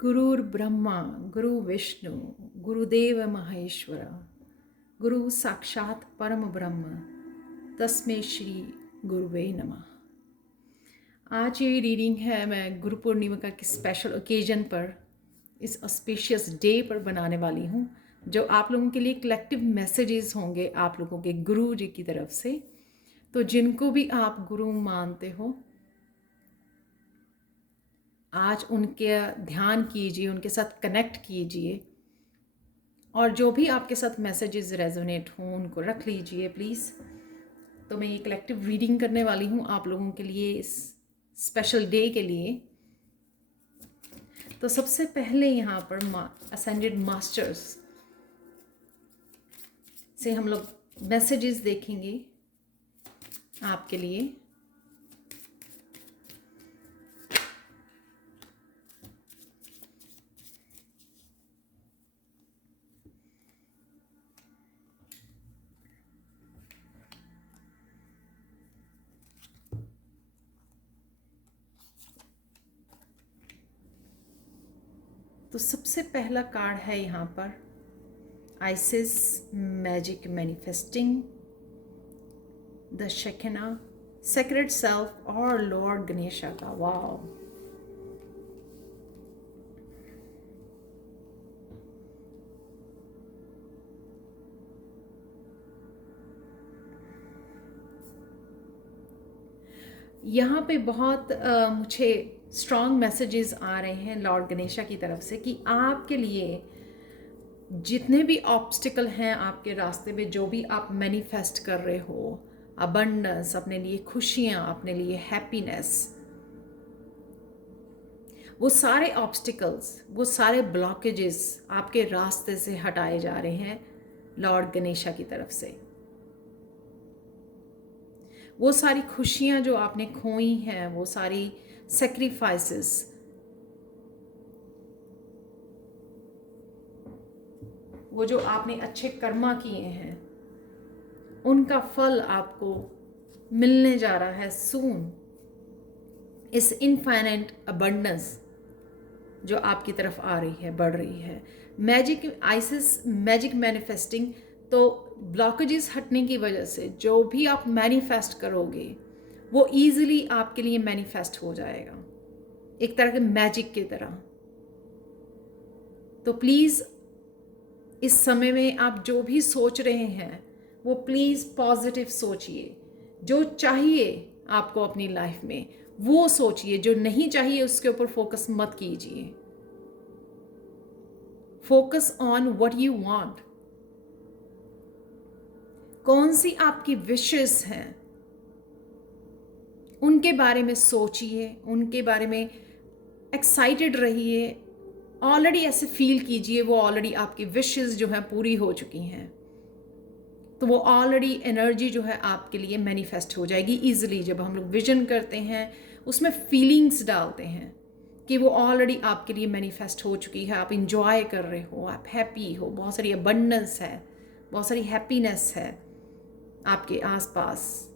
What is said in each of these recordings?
गुरुर् ब्रह्मा गुरु विष्णु गुरुदेव महेश्वर गुरु साक्षात परम ब्रह्म तस्मै श्री गुरुवे नमः। आज ये रीडिंग है मैं गुरु पूर्णिमा का स्पेशल ओकेजन पर इस ऑस्पिशियस डे पर बनाने वाली हूँ, जो आप लोगों के लिए कलेक्टिव मैसेजेस होंगे आप लोगों के गुरु जी की तरफ से। तो जिनको भी आप गुरु मानते हो, आज उनके ध्यान कीजिए, उनके साथ कनेक्ट कीजिए, और जो भी आपके साथ मैसेजेस रेजोनेट हों उनको रख लीजिए प्लीज़। तो मैं ये कलेक्टिव रीडिंग करने वाली हूँ आप लोगों के लिए इस स्पेशल डे के लिए। तो सबसे पहले यहाँ पर असेंडेड मास्टर्स से हम लोग मैसेजेस देखेंगे आपके लिए। तो सबसे पहला कार्ड है यहाँ पर Isis magic manifesting the Shekinah sacred self और लॉर्ड गणेशा का। वाओ, यहाँ पे बहुत मुझे स्ट्रॉन्ग मैसेजेस आ रहे हैं लॉर्ड गणेशा की तरफ से कि आपके लिए जितने भी ऑब्स्टिकल हैं आपके रास्ते में, जो भी आप मैनिफेस्ट कर रहे हो, अबंडेंस, अपने लिए खुशियाँ, अपने लिए हैप्पीनेस, वो सारे ऑब्स्टिकल्स, वो सारे ब्लॉकेजेस आपके रास्ते से हटाए जा रहे हैं लॉर्ड गणेशा की तरफ से। वो सारी खुशियाँ जो आपने खोई हैं, वो सारी सेक्रीफाइसेस, वो जो आपने अच्छे कर्मा किए हैं, उनका फल आपको मिलने जा रहा है सून। इस इनफाइनाइट अबंडेंस जो आपकी तरफ आ रही है, बढ़ रही है। मैजिक आइसिस मैजिक मैनिफेस्टिंग, तो ब्लॉकेजेस हटने की वजह से जो भी आप मैनिफेस्ट करोगे वो ईजिली आपके लिए मैनिफेस्ट हो जाएगा, एक तरह के मैजिक की तरह। तो प्लीज़ इस समय में आप जो भी सोच रहे हैं वो प्लीज़ पॉजिटिव सोचिए। जो चाहिए आपको अपनी लाइफ में वो सोचिए, जो नहीं चाहिए उसके ऊपर फोकस मत कीजिए। Focus on what you want. कौन सी आपकी विशेस हैं उनके बारे में सोचिए, उनके बारे में एक्साइटेड रहिए। ऑलरेडी ऐसे फील कीजिए वो ऑलरेडी आपकी विशेस जो है पूरी हो चुकी हैं, तो वो ऑलरेडी एनर्जी जो है आपके लिए मैनिफेस्ट हो जाएगी ईजिली। जब हम लोग विजन करते हैं उसमें फीलिंग्स डालते हैं कि वो ऑलरेडी आपके लिए मैनिफेस्ट हो चुकी है, आप इंजॉय कर रहे हो, आप हैप्पी हो, बहुत सारी अबंडेंस है, बहुत सारी हैप्पीनेस है आपके आसपास,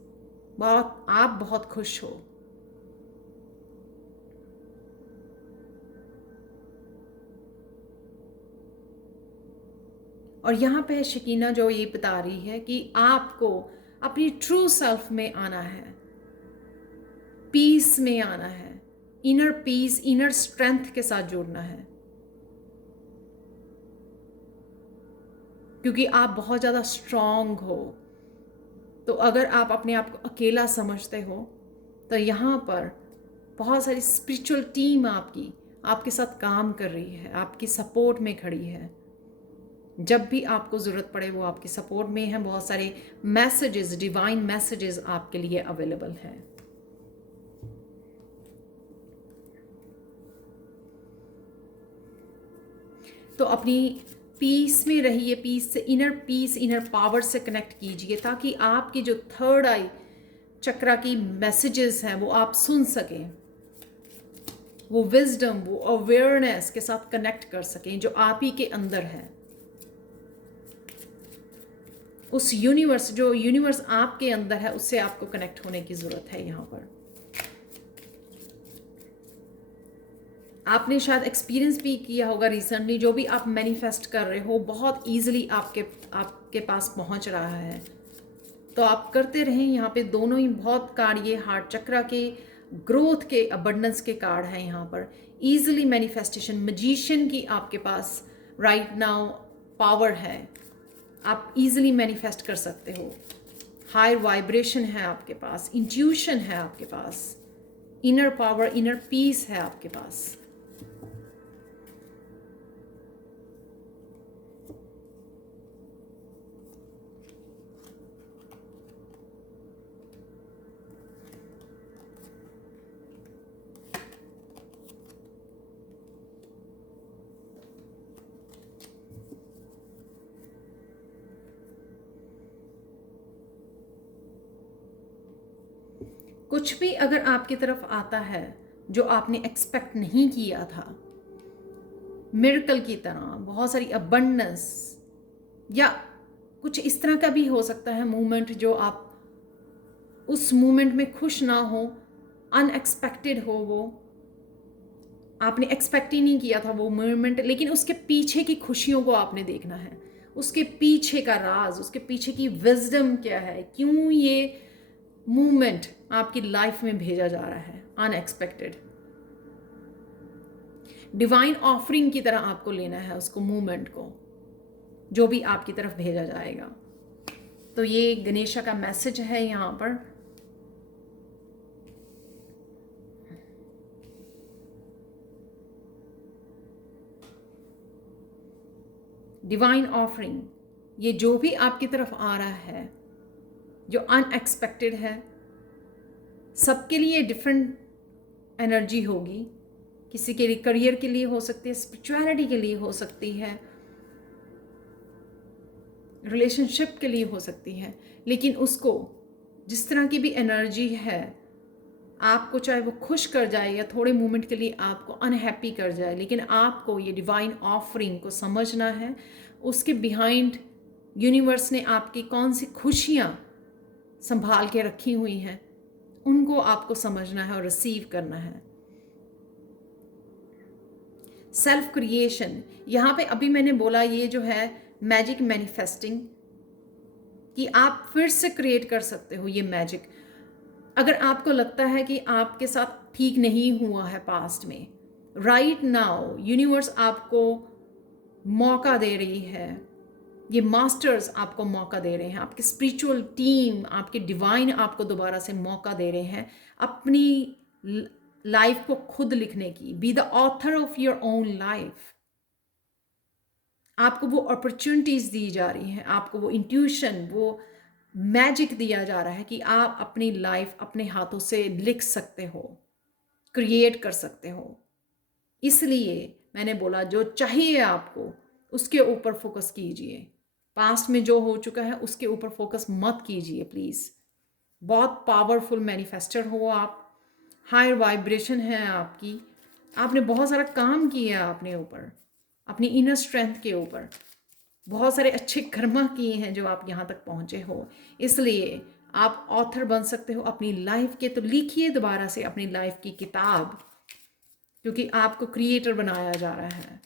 आप बहुत खुश हो। और यहाँ पे शकीना जो ये बता रही है कि आपको अपनी ट्रू सेल्फ में आना है, पीस में आना है, इनर पीस, इनर स्ट्रेंथ के साथ जुड़ना है, क्योंकि आप बहुत ज़्यादा स्ट्रांग हो। तो अगर आप अपने आप को अकेला समझते हो तो यहाँ पर बहुत सारी स्पिरिचुअल टीम आपके साथ काम कर रही है, आपकी सपोर्ट में खड़ी है। जब भी आपको ज़रूरत पड़े वो आपकी सपोर्ट में है। बहुत सारे मैसेजेस, डिवाइन मैसेजेस आपके लिए अवेलेबल हैं। तो अपनी पीस में रहिए, पीस से, इनर पावर से कनेक्ट कीजिए, ताकि आपकी जो थर्ड आई चक्रा की मैसेजेस हैं वो आप सुन सकें, वो विजडम, वो अवेयरनेस के साथ कनेक्ट कर सकें जो आप ही के अंदर है। उस यूनिवर्स, जो यूनिवर्स आपके अंदर है, उससे आपको कनेक्ट होने की ज़रूरत है यहाँ पर। आपने शायद एक्सपीरियंस भी किया होगा रिसेंटली, जो भी आप मैनिफेस्ट कर रहे हो बहुत ईजिली आपके पास पहुंच रहा है। तो आप करते रहें। यहाँ पे दोनों ही बहुत कार्ड, ये हार्ट चक्रा के ग्रोथ के, अबंडेंस के कार्ड हैं यहाँ पर। ईजिली मैनिफेस्टेशन, मैजिशियन की आपके पास राइट नाउ पावर है। आप ईजिली मैनिफेस्ट कर सकते हो। हाई वाइब्रेशन है आपके पास, इंट्यूशन है आपके पास, इनर पावर, इनर पीस है आपके पास। कुछ भी अगर आपकी तरफ आता है जो आपने एक्सपेक्ट नहीं किया था, मिरेकल की तरह, बहुत सारी अबंडेंस, या कुछ इस तरह का भी हो सकता है मूवमेंट जो आप उस मूवमेंट में खुश ना हो, अनएक्सपेक्टेड हो, वो आपने एक्सपेक्ट ही नहीं किया था वो मूवमेंट, लेकिन उसके पीछे की खुशियों को आपने देखना है, उसके पीछे का राज, उसके पीछे की विजडम क्या है, क्यों ये मूवमेंट आपकी लाइफ में भेजा जा रहा है अनएक्सपेक्टेड। डिवाइन ऑफरिंग की तरह आपको लेना है उसको, मूवमेंट को, जो भी आपकी तरफ भेजा जाएगा। तो ये गणेशा का मैसेज है यहाँ पर। डिवाइन ऑफरिंग, ये जो भी आपकी तरफ आ रहा है जो अनएक्सपेक्टेड है, सबके लिए डिफरेंट एनर्जी होगी। किसी के लिए करियर के लिए हो सकती है, स्पिरिचुअलिटी के लिए हो सकती है, रिलेशनशिप के लिए हो सकती है, लेकिन उसको जिस तरह की भी एनर्जी है, आपको चाहे वो खुश कर जाए या थोड़े मोमेंट के लिए आपको अनहैप्पी कर जाए, लेकिन आपको ये डिवाइन ऑफरिंग को समझना है। उसके बिहाइंड यूनिवर्स ने आपकी कौन सी खुशियाँ संभाल के रखी हुई हैं, उनको आपको समझना है और रिसीव करना है। सेल्फ क्रिएशन, यहाँ पे अभी मैंने बोला ये जो है मैजिक मैनिफेस्टिंग, कि आप फिर से क्रिएट कर सकते हो ये मैजिक। अगर आपको लगता है कि आपके साथ ठीक नहीं हुआ है पास्ट में, राइट नाउ यूनिवर्स आपको मौका दे रही है, ये मास्टर्स आपको मौका दे रहे हैं, आपकी स्पिरिचुअल टीम, आपके डिवाइन आपको दोबारा से मौका दे रहे हैं अपनी लाइफ को खुद लिखने की। Be the author of your own life. आपको वो अपॉर्चुनिटीज दी जा रही हैं, आपको वो इंट्यूशन, वो मैजिक दिया जा रहा है कि आप अपनी लाइफ अपने हाथों से लिख सकते हो, क्रिएट कर सकते हो। इसलिए मैंने बोला जो चाहिए आपको उसके ऊपर फोकस कीजिए। पास्ट में जो हो चुका है उसके ऊपर फोकस मत कीजिए प्लीज़। बहुत पावरफुल मैनिफेस्टर हो आप, हायर वाइब्रेशन है आपकी, आपने बहुत सारा काम किया अपने ऊपर, अपनी इनर स्ट्रेंथ के ऊपर, बहुत सारे अच्छे कर्मा किए हैं जो आप यहाँ तक पहुँचे हो। इसलिए आप ऑथर बन सकते हो अपनी लाइफ के। तो लिखिए दोबारा से अपनी लाइफ की किताब, क्योंकि आपको क्रिएटर बनाया जा रहा है।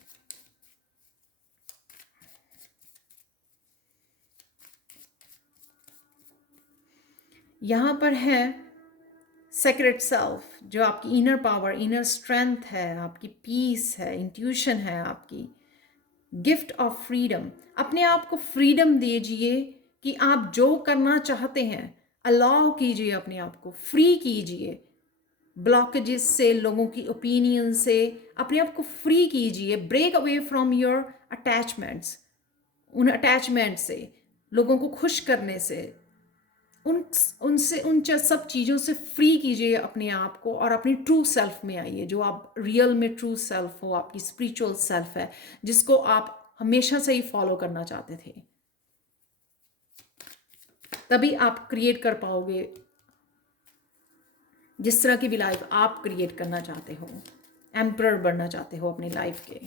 यहाँ पर है सेक्रेट सेल्फ, जो आपकी इनर पावर, इनर स्ट्रेंथ है, आपकी पीस है, इंट्यूशन है, आपकी गिफ्ट ऑफ फ्रीडम। अपने आप को फ्रीडम दीजिए कि आप जो करना चाहते हैं, अलाउ कीजिए, अपने आप को फ्री कीजिए ब्लॉकेजेस से, लोगों की ओपिनियन से, अपने आप को फ्री कीजिए। Break away from your attachments, उन अटैचमेंट से, लोगों को खुश करने से, उन सब चीज़ों से फ्री कीजिए अपने आप को और अपनी ट्रू सेल्फ में आइए, जो आप रियल में ट्रू सेल्फ हो, आपकी स्पिरिचुअल सेल्फ है, जिसको आप हमेशा से ही फॉलो करना चाहते थे। तभी आप क्रिएट कर पाओगे जिस तरह की भी लाइफ आप क्रिएट करना चाहते हो, एम्परर बनना चाहते हो अपनी लाइफ के।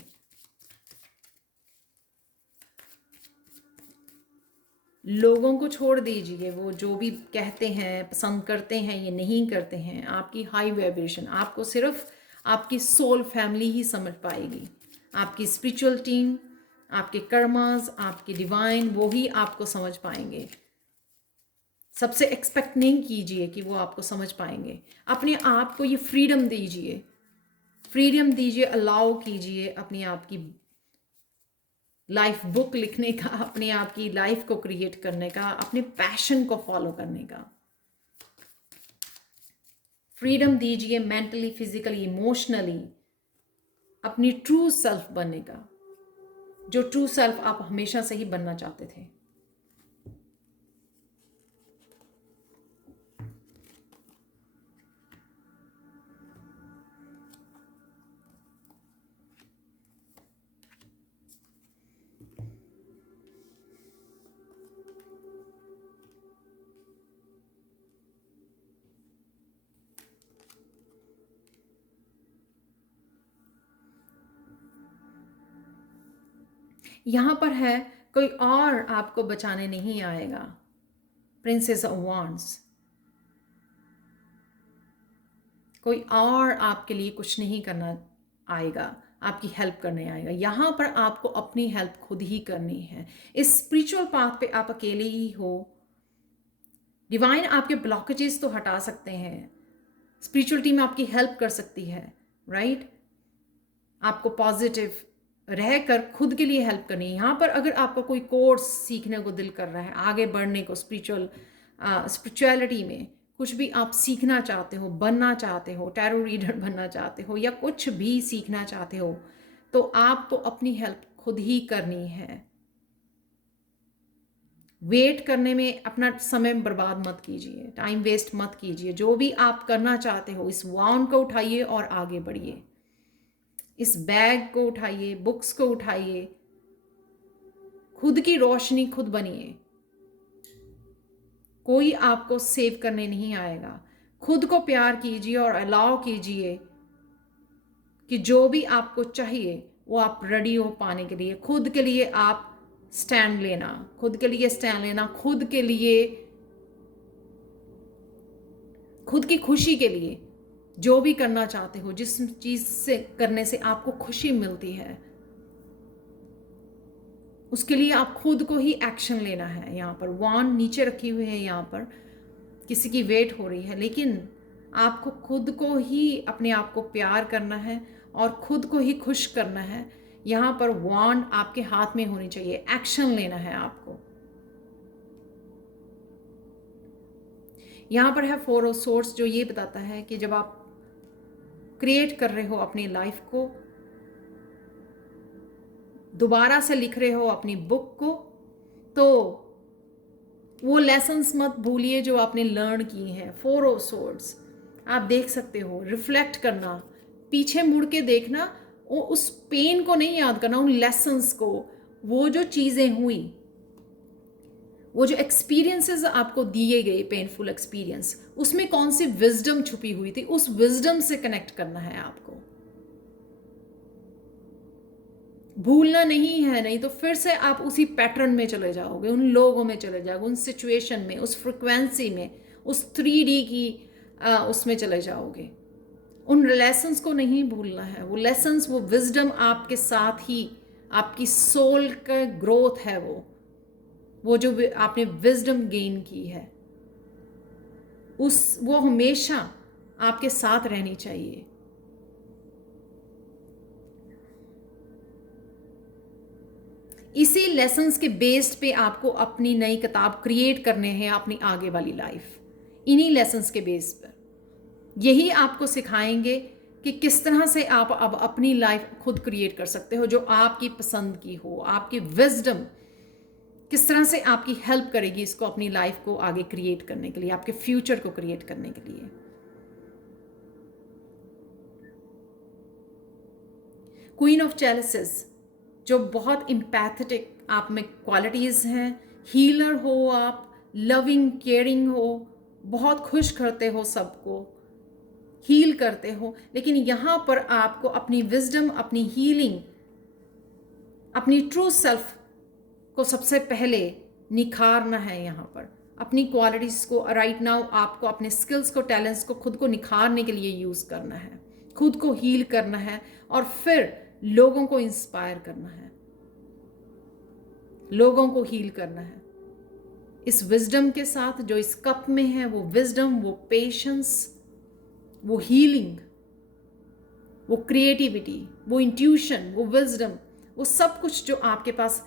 लोगों को छोड़ दीजिए, वो जो भी कहते हैं, पसंद करते हैं, ये नहीं करते हैं। आपकी हाई वाइब्रेशन, आपको सिर्फ आपकी सोल फैमिली ही समझ पाएगी, आपकी स्पिरिचुअल टीम, आपके कर्मास, आपके डिवाइन, वो ही आपको समझ पाएंगे। सबसे एक्सपेक्ट नहीं कीजिए कि वो आपको समझ पाएंगे। अपने आप को ये फ्रीडम दीजिए, फ्रीडम दीजिए, अलाउ कीजिए अपने आप की लाइफ बुक लिखने का, अपने आप की लाइफ को क्रिएट करने का, अपने पैशन को फॉलो करने का। फ्रीडम दीजिए मेंटली, फिजिकली, इमोशनली, अपनी ट्रू सेल्फ बनने का, जो ट्रू सेल्फ आप हमेशा से ही बनना चाहते थे। यहां पर है, कोई और आपको बचाने नहीं आएगा। प्रिंसेस ऑफ वांड्स, कोई और आपके लिए कुछ नहीं करना आएगा, आपकी हेल्प करने आएगा। यहाँ पर आपको अपनी हेल्प खुद ही करनी है। इस स्पिरिचुअल पाथ पे आप अकेले ही हो। डिवाइन आपके ब्लॉकेजेस तो हटा सकते हैं, स्पिरिचुअलिटी में आपकी हेल्प कर सकती है, राइट? आपको पॉजिटिव रहकर खुद के लिए हेल्प करनी है। यहाँ पर अगर आपका कोई कोर्स सीखने को दिल कर रहा है, आगे बढ़ने को, स्पिरिचुअलिटी में कुछ भी आप सीखना चाहते हो, बनना चाहते हो, टैरो रीडर बनना चाहते हो, या कुछ भी सीखना चाहते हो, तो आपको अपनी हेल्प खुद ही करनी है। वेट करने में अपना समय बर्बाद मत कीजिए, टाइम वेस्ट मत कीजिए। जो भी आप करना चाहते हो, इस वाउंड को उठाइए और आगे बढ़िए। इस बैग को उठाइए, बुक्स को उठाइए, खुद की रोशनी खुद बनिए। कोई आपको सेव करने नहीं आएगा। खुद को प्यार कीजिए और अलाउ कीजिए कि जो भी आपको चाहिए वो आप रेडी हो पाने के लिए। खुद के लिए आप स्टैंड लेना, खुद के लिए स्टैंड लेना, खुद के लिए, खुद की खुशी के लिए जो भी करना चाहते हो, जिस चीज से करने से आपको खुशी मिलती है, उसके लिए आप खुद को ही एक्शन लेना है। यहाँ पर वान नीचे रखी हुई है, यहाँ पर किसी की वेट हो रही है, लेकिन आपको खुद को ही अपने आप को प्यार करना है और खुद को ही खुश करना है। यहाँ पर वान आपके हाथ में होनी चाहिए, एक्शन लेना है आपको। यहाँ पर है फोर ऑफ सोर्ड्स, जो ये बताता है कि जब आप क्रिएट कर रहे हो अपनी लाइफ को, दोबारा से लिख रहे हो अपनी बुक को, तो वो लेसन्स मत भूलिए जो आपने लर्न की हैं। फोर ऑफ सोर्ड्स आप देख सकते हो, रिफ्लेक्ट करना, पीछे मुड़ के देखना, वो उस पेन को नहीं याद करना, उन लेसन्स को, वो जो चीज़ें हुई, वो जो एक्सपीरियंसेस आपको दिए गए, पेनफुल एक्सपीरियंस, उसमें कौन सी विजडम छुपी हुई थी, उस विजडम से कनेक्ट करना है आपको। भूलना नहीं है, नहीं तो फिर से आप उसी पैटर्न में चले जाओगे, उन लोगों में चले जाओगे, उन सिचुएशन में, उस फ्रिक्वेंसी में, उस 3D की उसमें चले जाओगे। उन लेसन्स को नहीं भूलना है। वो लेसन्स, वो विजडम आपके साथ ही, आपकी सोल का ग्रोथ है, वो जो आपने विजडम गेन की है, वो हमेशा आपके साथ रहनी चाहिए। इसी लेसन्स के बेस्ड पे आपको अपनी नई किताब क्रिएट करने हैं, अपनी आगे वाली लाइफ, इन्हीं लेसन्स के बेस पर। यही आपको सिखाएंगे कि किस तरह से आप अब अपनी लाइफ खुद क्रिएट कर सकते हो, जो आपकी पसंद की हो। आपकी विजडम किस तरह से आपकी हेल्प करेगी इसको, अपनी लाइफ को आगे क्रिएट करने के लिए, आपके फ्यूचर को क्रिएट करने के लिए। क्वीन ऑफ चैलिसेस, जो बहुत एम्पैथेटिक आप में क्वालिटीज़ हैं, हीलर हो आप, लविंग केयरिंग हो, बहुत खुश करते हो, सबको हील करते हो, लेकिन यहाँ पर आपको अपनी विजडम, अपनी हीलिंग, अपनी ट्रू सेल्फ को सबसे पहले निखारना है। यहाँ पर अपनी क्वालिटीज़ को राइट नाउ आपको अपने स्किल्स को, टैलेंट्स को खुद को निखारने के लिए यूज़ करना है। खुद को हील करना है और फिर लोगों को इंस्पायर करना है, लोगों को हील करना है इस विजडम के साथ जो इस कप में है। वो विजडम, वो पेशेंस, वो हीलिंग, वो क्रिएटिविटी, वो इंट्यूशन, वो विजडम, वो सब कुछ जो आपके पास,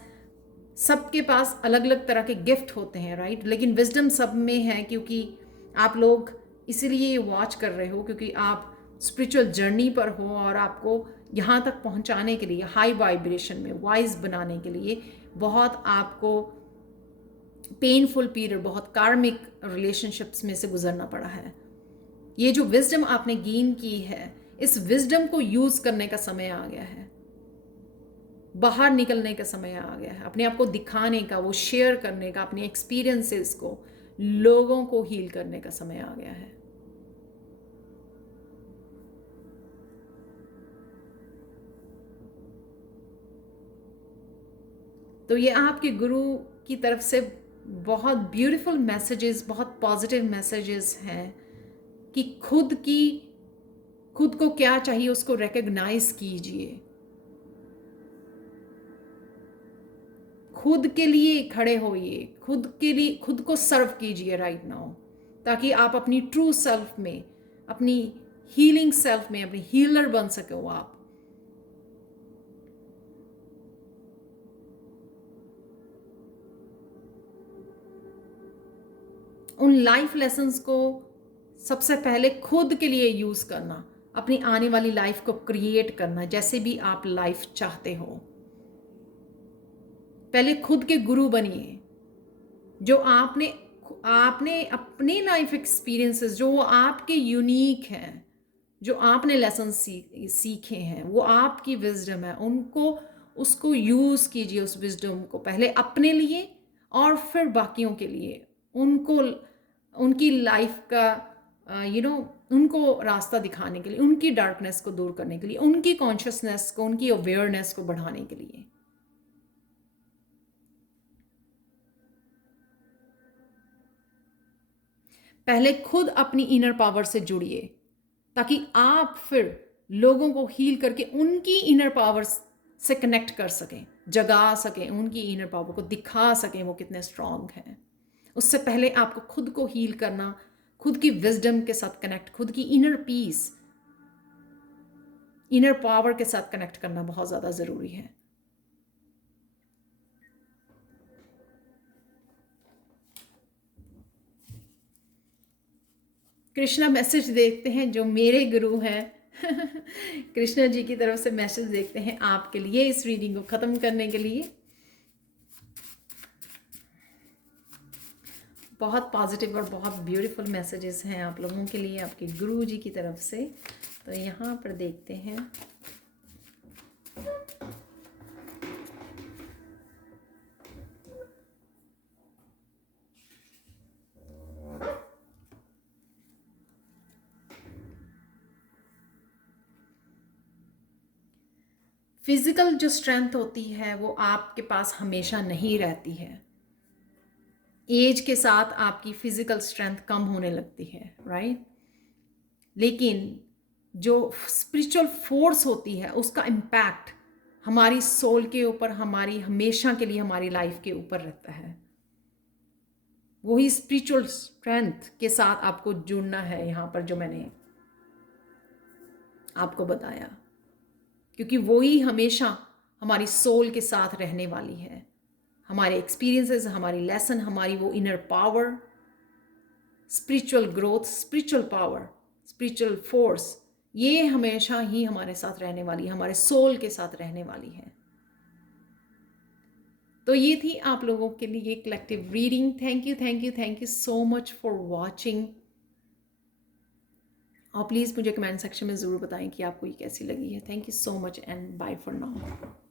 सबके पास अलग अलग तरह के गिफ्ट होते हैं, राइट? लेकिन विजडम सब में है, क्योंकि आप लोग इसीलिए ये वॉच कर रहे हो, क्योंकि आप स्पिरिचुअल जर्नी पर हो और आपको यहाँ तक पहुँचाने के लिए, हाई वाइब्रेशन में वाइज बनाने के लिए बहुत आपको पेनफुल पीरियड, बहुत कार्मिक रिलेशनशिप्स में से गुजरना पड़ा है। ये जो विजडम आपने गेन की है, इस विजडम को यूज करने का समय आ गया है, बाहर निकलने का समय आ गया है, अपने आप को दिखाने का, वो शेयर करने का, अपने एक्सपीरियंसेस को लोगों को हील करने का समय आ गया है। तो ये आपके गुरु की तरफ से बहुत ब्यूटीफुल मैसेजेस, बहुत पॉजिटिव मैसेजेस हैं कि खुद को क्या चाहिए उसको रिकॉग्नाइज कीजिए, खुद के लिए खड़े होइए, खुद के लिए खुद को सर्व कीजिए राइट नाउ, ताकि आप अपनी ट्रू सेल्फ में, अपनी हीलिंग सेल्फ में, अपनी हीलर बन सको आप। उन लाइफ लेसन्स को सबसे पहले खुद के लिए यूज करना, अपनी आने वाली लाइफ को क्रिएट करना जैसे भी आप लाइफ चाहते हो। पहले खुद के गुरु बनिए, जो आपने अपने लाइफ एक्सपीरियंसेस जो वो आपके यूनिक हैं, जो आपने लेसन सीखे हैं, वो आपकी विजडम है, उसको यूज कीजिए। उस विजडम को पहले अपने लिए और फिर बाकियों के लिए, उनकी लाइफ का उनको रास्ता दिखाने के लिए, उनकी डार्कनेस को दूर करने के लिए, उनकी कॉन्शियसनेस को, उनकी अवेयरनेस को बढ़ाने के लिए। पहले खुद अपनी इनर पावर से जुड़िए, ताकि आप फिर लोगों को हील करके उनकी इनर पावर से कनेक्ट कर सकें, जगा सकें, उनकी इनर पावर को दिखा सकें वो कितने स्ट्रांग हैं। उससे पहले आपको खुद को हील करना, खुद की विजडम के साथ कनेक्ट, खुद की इनर पीस, इनर पावर के साथ कनेक्ट करना बहुत ज़्यादा ज़रूरी है। कृष्णा मैसेज देखते हैं जो मेरे गुरु हैं कृष्णा जी की तरफ से मैसेज देखते हैं आपके लिए इस रीडिंग को ख़त्म करने के लिए। बहुत पॉजिटिव और बहुत ब्यूटीफुल मैसेजेस हैं आप लोगों के लिए आपके गुरु जी की तरफ से। तो यहाँ पर देखते हैं, फिजिकल जो स्ट्रेंथ होती है वो आपके पास हमेशा नहीं रहती है। एज के साथ आपकी फिजिकल स्ट्रेंथ कम होने लगती है, राइट? लेकिन जो स्पिरिचुअल फोर्स होती है उसका इम्पैक्ट हमारी सोल के ऊपर, हमारी हमेशा के लिए हमारी लाइफ के ऊपर रहता है। वही स्पिरिचुअल स्ट्रेंथ के साथ आपको जुड़ना है यहाँ पर, जो मैंने आपको बताया, क्योंकि वही हमेशा हमारी सोल के साथ रहने वाली है। हमारे एक्सपीरियंसेस, हमारी लेसन, हमारी वो inner power, spiritual growth, spiritual power, spiritual force, ये हमेशा ही हमारे साथ रहने वाली है, हमारे सोल के साथ रहने वाली है। तो ये थी आप लोगों के लिए collective reading. Thank you so much for watching. और प्लीज़ मुझे कमेंट सेक्शन में ज़रूर बताएं कि आपको ये कैसी लगी है। Thank you so much and bye for now.